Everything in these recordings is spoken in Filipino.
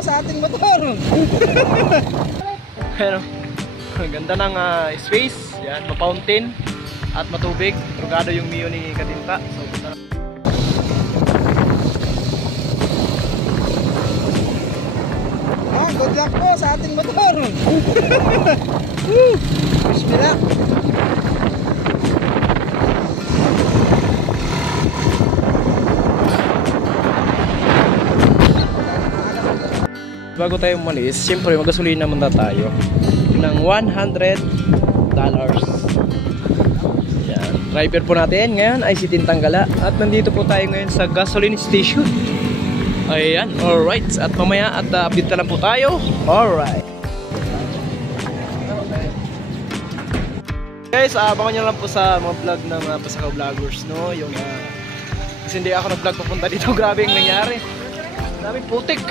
sa ating motor. Pero, ang ganda ng space. Yan, ma-fountain at matubig. Drogado yung Mio ni Katinta. So, punta na. Good luck po sa ating motor. Wish me luck. Bago tayo umalis, siyempre magasolina muna tayo ng $100. Yan. Driver po natin ngayon ay si Tintanggala at nandito po tayo ngayon sa gasoline station. Ayan, alright. At mamaya at update na lang po tayo. Alright. Guys, abangan nyo lang po sa mga vlog ng Pasakaw Vloggers, no? Yung, kasi hindi ako nag-vlog papunta dito. Grabe yung nangyari. Daming putik.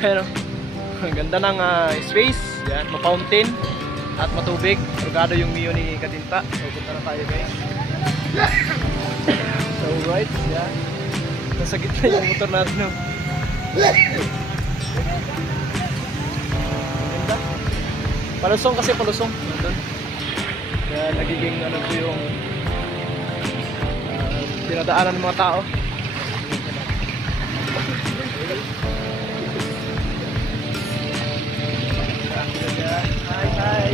Ayan, ang ganda ng space. Yan, ma-fountain at matubig. Drogado yung Mio ni Katinta. So, punta na tayo, guys. So, right. Yan. Nasa gitna yung motor natin, no? Ganda. Palusong kasi, palusong. Nandun. Kaya nagiging ano po yung dinadaanan ng mga tao. Hi, hi.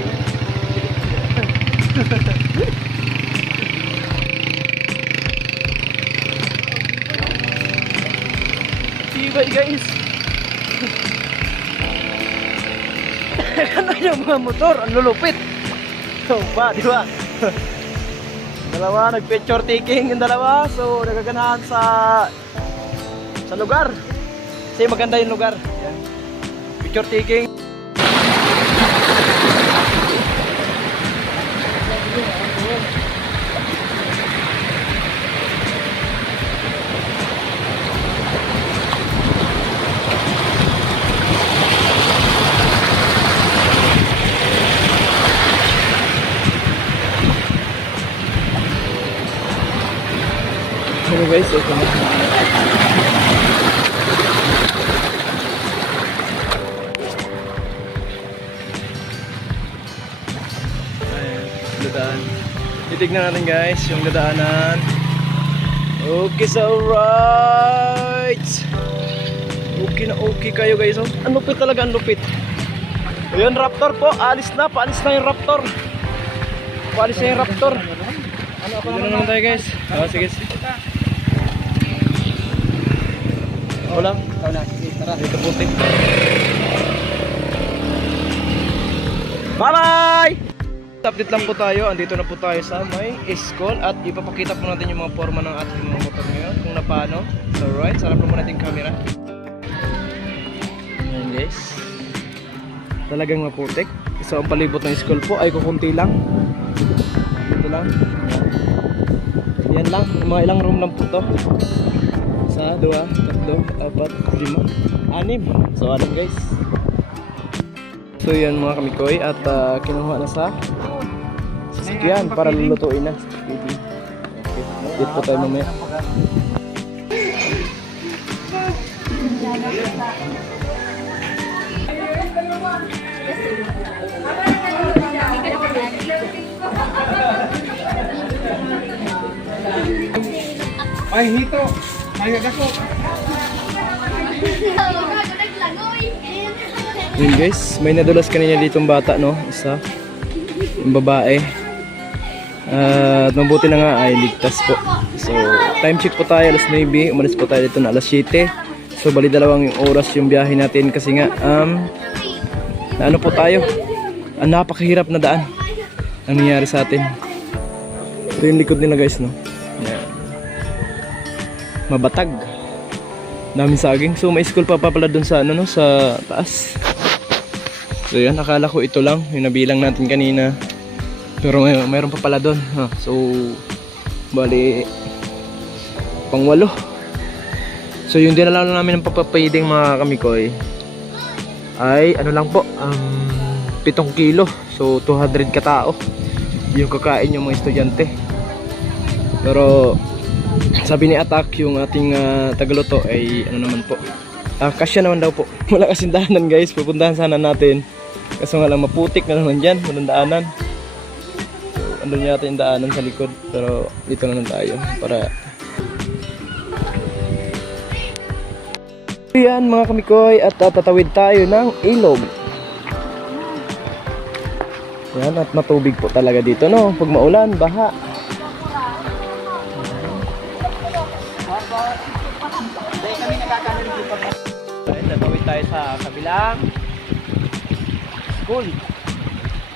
Tibay, guys. Ano yung mga motor? Ang lulupit. So, di ba? Dalawa, nag-picture taking yung dalawa. So, nagaganahan sa lugar. Kasi maganda yung lugar. Yan. Picture taking. Hello guys, ito na. Ayan, dadaan. Titignan natin guys yung dadaanan. Okay, so alright. Okay na okay kayo guys. Oh. Ang lupit talaga, ang lupit. Ayan, Raptor po. Alis na, paalis na yung Raptor. Paalis na yung Raptor. Ano ako naman tayo guys. Oh, sige. Wala. Wala. Tara. Dito putik. Bye-bye! Update lang po tayo. Andito na po tayo sa may school at ipapakita po natin yung mga forma ng ating mga motor ngayon kung napaano. So right, sarap po natin yung camera. Ayan guys. Talagang maputik. So ang palibot ng school po ay kukunti lang. Ito lang. Yan lang. Mga ilang room lang po to. Sa 2, 3, 4, 5, 6. So alam guys. So yan mga kamikoy at kinuha na sa sasakyan para lulutuin na. Okay. Dito po tayo mamaya. Ay, hito. Ay, dako. Yun guys, may nadulas kanina ditong bata, no? Isa, yung babae. At mabuti na nga ay ligtas po. So, time check po tayo, alas 9. Umalis po tayo dito na alas 7. So, bali 2 yung oras yung biyahe natin kasi nga, na ano po tayo, ang napakahirap na daan ang nangyari sa atin. Ito yung likod nila guys, no? Yan. Mabatag. Daming saging. So, may school pa pala dun sa, ano, no? Sa taas. So yan, akala ko ito lang yung nabilang natin kanina, pero mayroon pa pala doon. So bali pang 8. So yung dinala namin ng papapaiding mga kamikoy ay ano lang po, 7 kilo. So 200 katao yung kakain yung mga estudyante. Pero sabi ni Atak yung ating tagaluto ay ano naman po, Kasya naman daw po. Wala kasing daanan guys. Pupuntahan sana natin. Kaso nga lang maputik na naman dyan. Walang daanan. So, andun yata yung daanan sa likod. Pero dito naman tayo. Para... Yan mga kamikoy. At tatawid tayo ng ilog. Yan. At matubig po talaga dito no. Pag maulan, baha. Natawid tayo sa kabilang school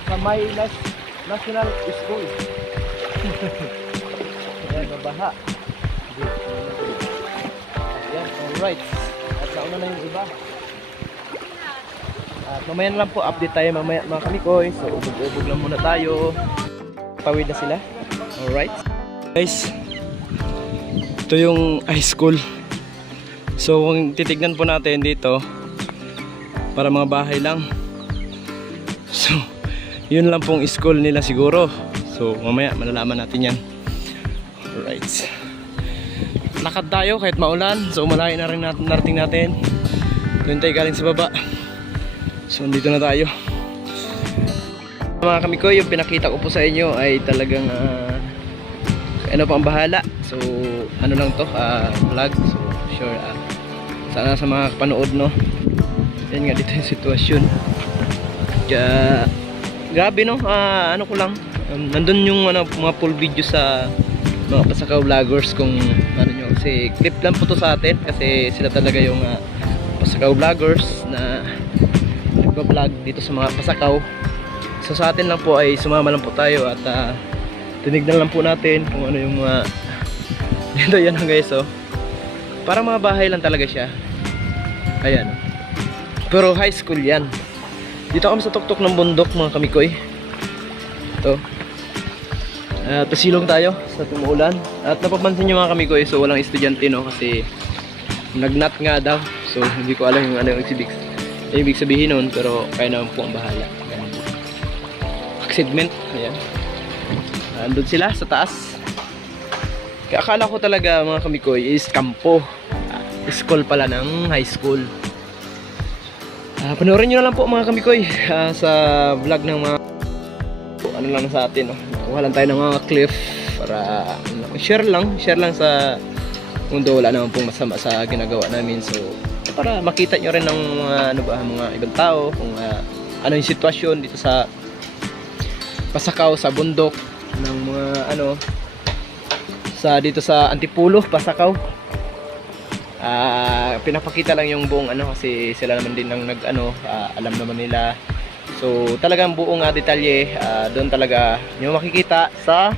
sa may national school. Ayan, mabaha. Ayan, alright. At nauna na yung iba. At mamaya na lang po update tayo mamaya mga kamikoy. So ubog-ubog lang muna tayo. Tawid na sila. Alright guys, ito yung high school. So kung titignan po natin dito, para mga bahay lang. So yun lang pong school nila siguro. So mamaya malalaman natin yan. Alright, lakad tayo kahit maulan. So malayo na rin narating natin. Doon tayo galing sa baba. So dito na tayo. Mga kamikoy, yung pinakita ko po sa inyo ay talagang ano pa ang bahala. So ano lang to, vlog. So sure, sana sa mga kapanood no. Yan nga dito yung sitwasyon. Kaya grabe no, ano ko lang, nandun yung mga full video sa mga Pasakaw vloggers kung ano nyo, kasi clip lang po to sa atin kasi sila talaga yung Pasakaw vloggers na nagpa-vlog dito sa mga Pasakaw. So sa atin lang po ay sumama lang po tayo at tinignan lang po natin kung ano yung dito yan guys. So para mga bahay lang talaga siya. Ayan. Pero high school yan. Dito kami sa tuktok ng bundok mga kamikoy. Ito. Pasilong tayo sa tumuulan. At napapansin nyo mga kamikoy, so walang estudyante no kasi nagnat nga daw. So hindi ko alam yung ano yung ibig sabihin nun, pero kaya naman po ang bahala. Segment. Ayan. Andun sila sa taas. Kaya akala ko talaga mga kamikoy is kampo. School pala ng high school. Panoorin nyo na lang po mga kamikoy sa vlog ng mga ano lang sa atin no? Kuha lang tayo ng mga clip para share lang sa mundo. Wala naman pong masama sa ginagawa namin. So para makita nyo rin ng mga ibang tao kung ano yung sitwasyon dito sa Pasakaw, sa bundok ng mga dito sa Antipulo, Pasakaw. Pinapakita lang yung buong kasi sila naman din ang alam naman nila. So talagang buong detalye doon talaga nyo makikita sa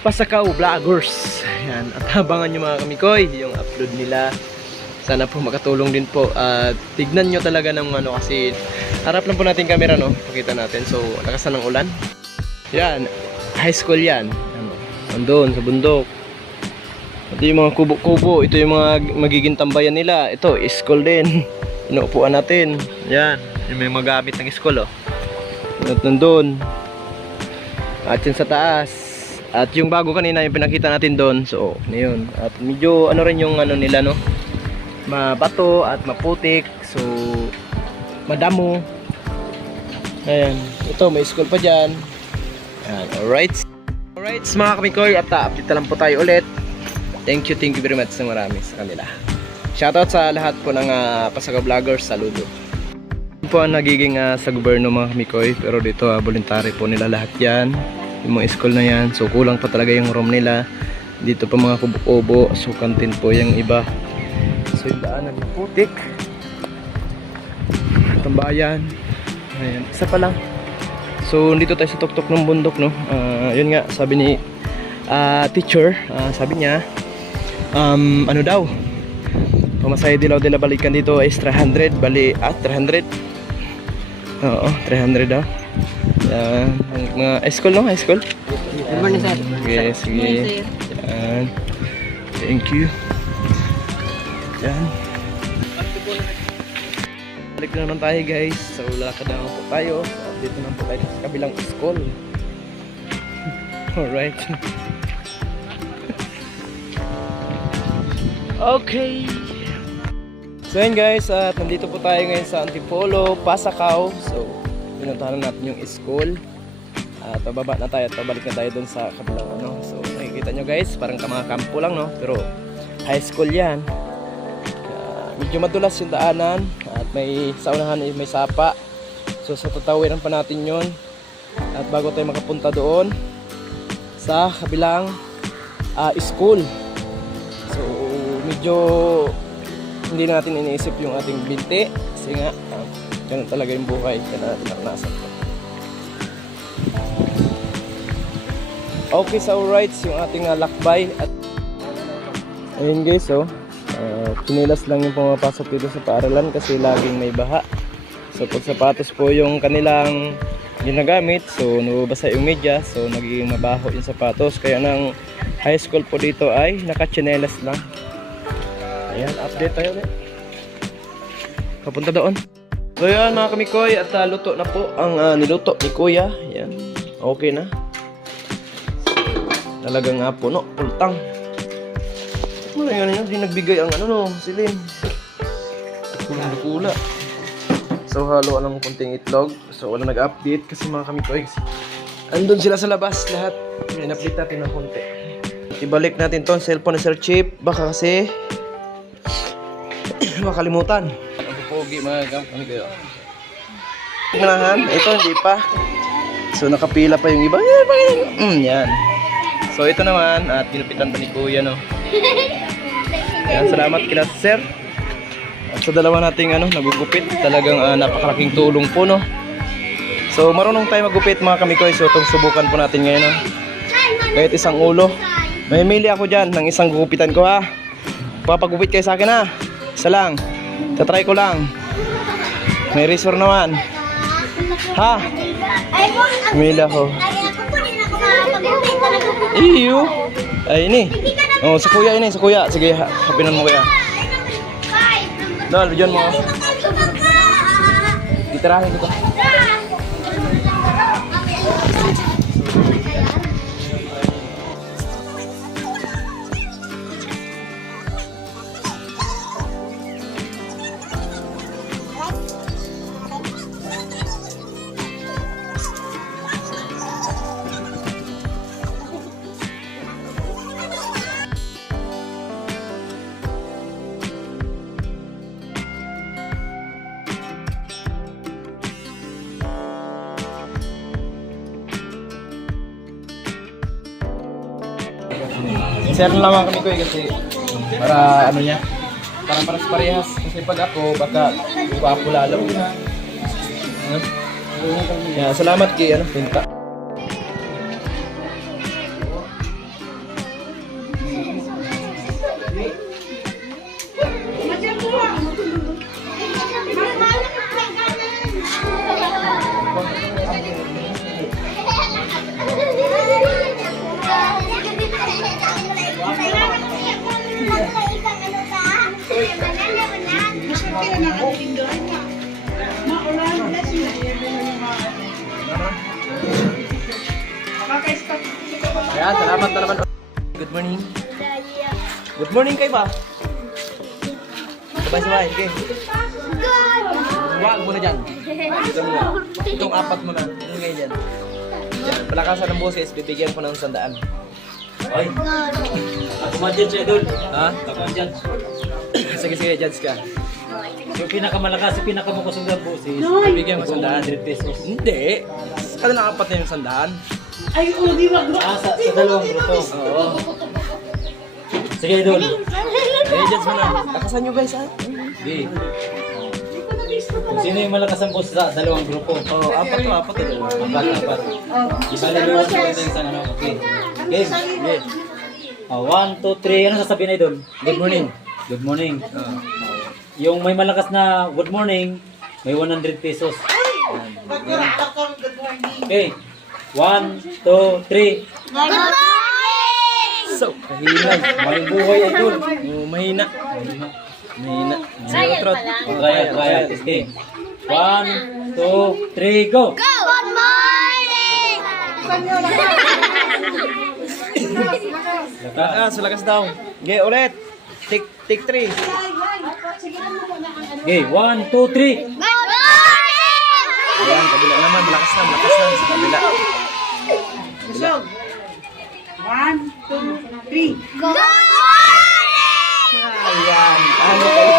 Pasakaw vloggers. Ayan. At abangan nyo mga kamikoy yung upload nila. Sana po makatulong din po. Tignan nyo talaga ng kasi harap lang po natin camera no. Pakita natin. So lakasan ng ulan. Yan. High school yan. Andun sa bundok. Ito yung mga kubo-kubo. Ito yung mga magiging tambayan nila. Ito, school din. Inuupuan natin. Yan. Yung may magamit ng school, oh. At nandun. At yun sa taas. At yung bago kanina, yung pinakita natin doon. So, yun. At medyo, rin yung nila, no? Mabato at maputik. So, madamo. Ayan. Ito, may school pa dyan. Ayan, alright. Alright, mga kamikoy. At update lang po tayo ulit. Thank you very much na marami sa kanila. Shoutout sa lahat po ng Pasakaw vloggers. Saludo. Ito po ang nagiging sa gobyerno mga kamikoy. Pero dito voluntary po nila lahat yan. Yung mga school na yan. So kulang pa talaga yung room nila. Dito pa mga kubo-kubo. So kantin po yung iba. So yung daanan ng putik. Tambayan. Ayan. Isa pa lang. So dito tayo sa tuktok ng bundok no. Yun nga sabi ni teacher. Sabi niya ano daw, pamasahe dilaw dila balikan dito is 300 bali 300. Oo, 300 daw. Yan, mga high school no, high school. Good morning sir. Okay, sige. Yan. Thank you. Yan. Balik na naman tayo guys. So lalakad na po tayo. So, dito na po tayo sa kabilang school. Alright. Okay. So So yun guys, at nandito po tayo ngayon sa Antipolo, Pasacao. So, pinuntahan natin yung school. At pababa na tayo at pabalik na tayo dun sa kabilang ano. So, nakikita nyo guys, parang mga kampo lang no. Pero high school yan. Medyo madulas yung daanan. At may sa unahan may sapa. So, sa tatawiran pa natin yun. At bago tayo makapunta doon sa kabilang school. So, medyo hindi natin iniisip yung ating binti kasi nga ganun talaga yung buhay kaya natin naranasan ko. Okay, so alright yung ating lakbay at ayun guys, chinilas lang yung pumapasok dito sa paaralan kasi laging may baha. So pag sapatos po yung kanilang ginagamit, so nababasa yung medyas, so nagiging mabaho yung sapatos, kaya ng high school po dito ay naka-chinelas lang. Ayan, update tayo ulit. Papunta doon. So yan mga kamikoy, at luto na po ang niluto ni Kuya. Ayan, okay na. Talagang puno, pultang. Ano yan, hindi nagbigay ang silim. Kula. So halo ng konting itlog. So wala nag-update kasi mga kamikoy, andun sila sa labas lahat. In-update natin ng konti. Ibalik natin to ang cellphone ni Sir Chip. Baka kasi makalimutan. Ang pogi mga kamikoy. Manahan, ito hindi pa. So nakapila pa yung iba. Yan. So ito naman at ginupitan pa ni Kuya no. Yan, salamat kila Sir. At sa dalawa nating nagugupit, talagang napakalaking tulong po no. So marunong tayo magupit mga kamikoy. So itong subukan po natin ngayon no. Kahit isang ulo. May mili ako diyan ng isang gugupitan ko ha. Papagupit kayo sa akin ha. Isa lang. Tatry ko lang. May razor naman. Ha? Mili ako. Iyo. Ay ini. Oh, sa kuya ini, sa kuya. Sige, hapinan mo kuya. Dal, diyan mo. Ditirahin ko to. Share na lang kami ko kasi para niya, para parehas kasi pag ako baka iwapo lalo. Yeah, salamat kay Pinta. Ayan, salamat na naman. Good morning. Good morning kayo ba? Sabay-sabay, okay. Wag mo na dyan. Itong apat mo na. Ano ngayon dyan? Yan, palakasan ng boses, bibigyan ko ng 100. Ay. Ako ma-judge siya doon. Ha? Ako ma-judge. Sige, judge ka. Yung pinakamalakas, yung pinakamukusong ng boses, bibigyan mo 100 pesos. Hindi. Ano na apat na yung 100? Ay, di ba? Sa dalawang grupo. Oo. Sige, Idol. Judge mo na. Lakasan nyo guys ha? Hindi. Sino yung malakas ang boss sa dalawang grupo? Oo, apat to. Apat. Ibalik mo sa isang okay. Game. Okay. 1, 2, 3. Ano sasabihin na Idol? Good morning. Good morning. Yung may malakas na good morning, may 100 pesos. Okay. 1, 2, 3. Good morning! So, mahina. Maling buhay Idol. Mahina. Mahina. Trial Trot. pa lang. Trial. Okay. 1, 2, 3, go! Good morning! Lakas daw. Okay, ulit. Take 3. Okay, 1, 2, 3. Good morning! Ayan, kabila naman. Malakas na sa kabila. Busog. 1, 2, 3. Good morning! Ayan. Ano kayo?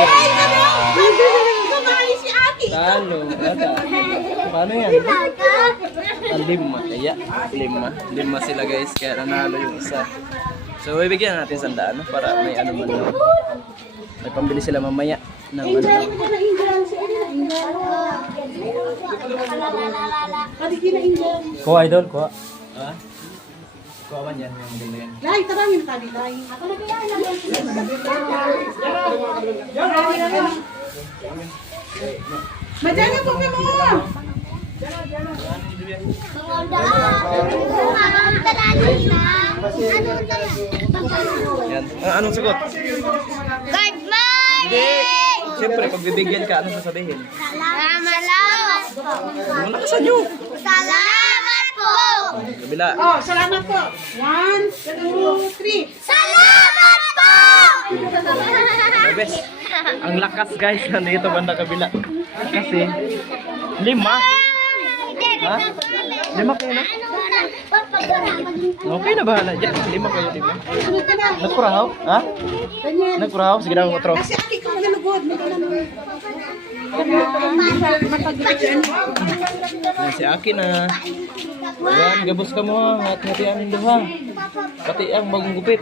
Kumali si ate. Talo. Paano yan? Lima. Kaya, lima sila guys. Kaya nanalo yung isa. So, ibigyan natin sandaan no? Para may ano man no? May pambili sila mamaya ng ano. Kuha idol, kuha. Ha? Kuha man yan. Yung maganda yan. Dai, tabangin ka di, dai. Madyan po kami mo. Yan. Anong sagot? Good morning! Siyempre, pag bibigyan ka, anong sasabihin? Salamat po! Malakasan nyo! Salamat po! Kabila. Oh, salamat po. 1, 2, 3. Salamat po! Bes, ang lakas guys, nandito banda kabila. Kasi, lima. Ha? Lima kayo na? Okay na bahala dyan. Lima kayo, lima. Nagkurahaw? Ha? Nagkurahaw? Sige na, otro. Kasi aki ko magalugod. Yan, si Aki na. Yan, gabos ka mo ha. Hati-hati amin duha. Pati ang bagong gupit.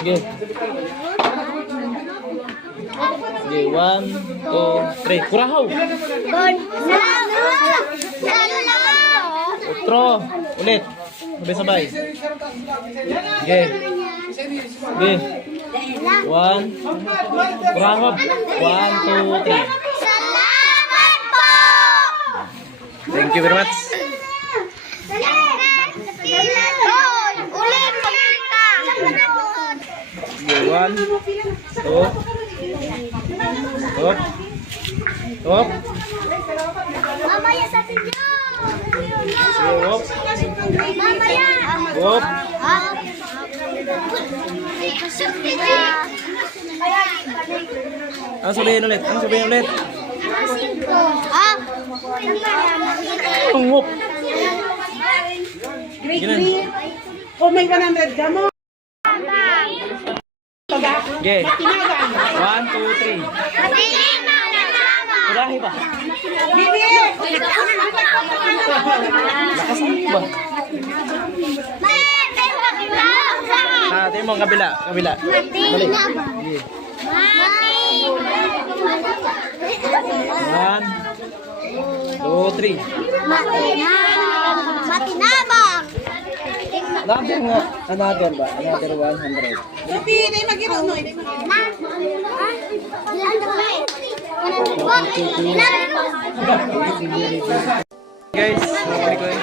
Sige. Sige, 1, 2, 3. Kurahaw! Otro. Ulit. Sabay-sabay. Sige. Sige. 1. Kurahaw. 1, 2, 3. Salamat po! Thank you very much. Ulit magkita! Sige, 1, 2. Hop. Hop. Mamaya sa tinyo! Sige, hop. Mamaya! Hop. Ano sabihin ulit? Ano sabihin ulit? Ah! Ang hop. Great, Ganun. great. Oh, may 100 ka mo. Okay. 1, 2, 3. Kurahi ba? Bibi! Lakasan mo ba? Ito mo ang kabila. Kabila. Balik. Sige. 1, 2, 3. Matinabang! Another nga. Another ba? Another 100. Bibi, dahil mag-iro, no? Dahil mag-iro. Guys, balik ko yun.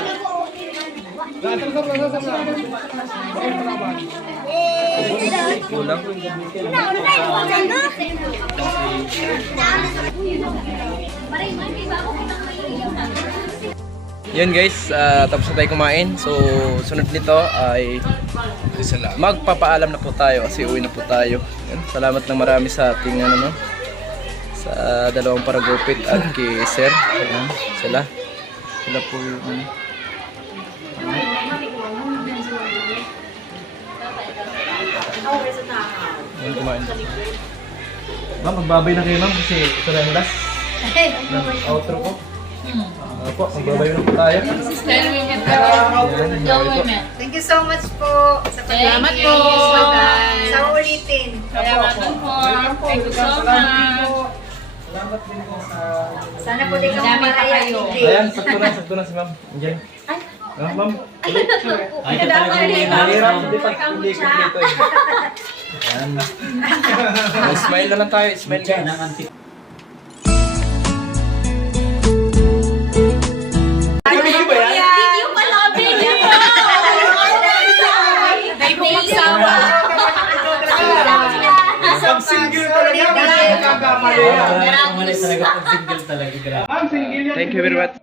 Kulang. Yun guys, tapos na tayo kumain. So, sunod nito ay magpapaalam na po tayo kasi uwi na po tayo. Yan, salamat ng marami sa ating ano, no? Sa dalawang paragupit at kay Sir. Yan, sila po yung yan, kumain. Ma'am, magbabay na kayo ma'am kasi ito na yung last. Outro ko. Opo, magbabay na po tayo. Yan, Thank you so much po sa Salamat po. Sa ulitin. Salamat po. Thank you so much. Salamat din po sa... Sana po din kang Dami pa malaya. kayo. Ayan, sakto na si ma'am. Diyan. Ah, ma'am. Ay, ito talaga yung Mahirap, hindi pa hindi kompleto eh. Ayan. Smile na lang tayo, smile Diyan, guys. ang antik. Video pala, video! May pagsawa. Pag single talaga, magkakamali yan. Umalis talaga pag single talaga. Grabe. Ang single yan. Thank you very much.